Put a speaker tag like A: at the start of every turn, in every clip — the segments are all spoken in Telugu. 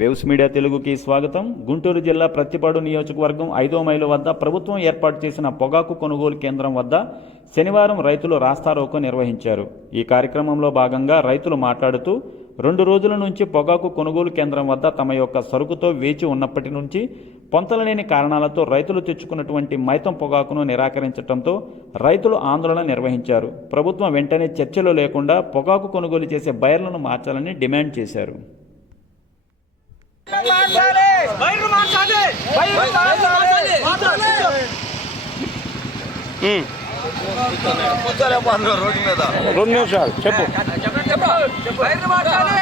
A: వేవ్స్ మీడియా తెలుగుకి స్వాగతం. గుంటూరు జిల్లా ప్రత్తిపాడు నియోజకవర్గం ఐదో మైలు వద్ద ప్రభుత్వం ఏర్పాటు చేసిన పొగాకు కొనుగోలు కేంద్రం వద్ద శనివారం రైతులు రాస్తారోకో నిర్వహించారు. ఈ కార్యక్రమంలో భాగంగా రైతులు మాట్లాడుతూ రెండు రోజుల నుంచి పొగాకు కొనుగోలు కేంద్రం వద్ద తమ యొక్క సరుకుతో వేచి ఉన్నప్పటి నుంచి పొంతలలేని కారణాలతో రైతులు తెచ్చుకున్నటువంటి మైతం పొగాకును నిరాకరించడంతో రైతులు ఆందోళన నిర్వహించారు. ప్రభుత్వం వెంటనే చర్చలు లేకుండా పొగాకు కొనుగోలు చేసే బయర్లను మార్చాలని డిమాండ్ చేశారు.
B: రెండు నిమిషాలు చెప్పు
C: వైర్లు మార్చాలి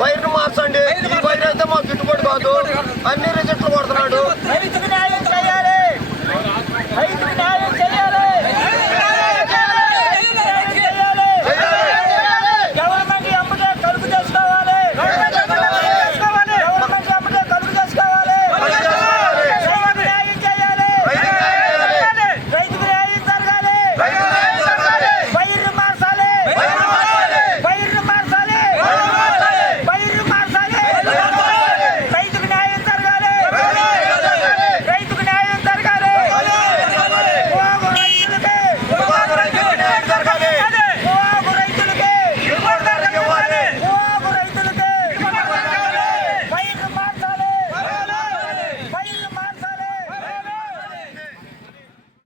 D: వైర్లు మార్చండి ఈ వైర్ అయితే మాకు గిట్టుబాటు కాదు అన్ని రిజెక్ట్లు కొడుతున్నాడు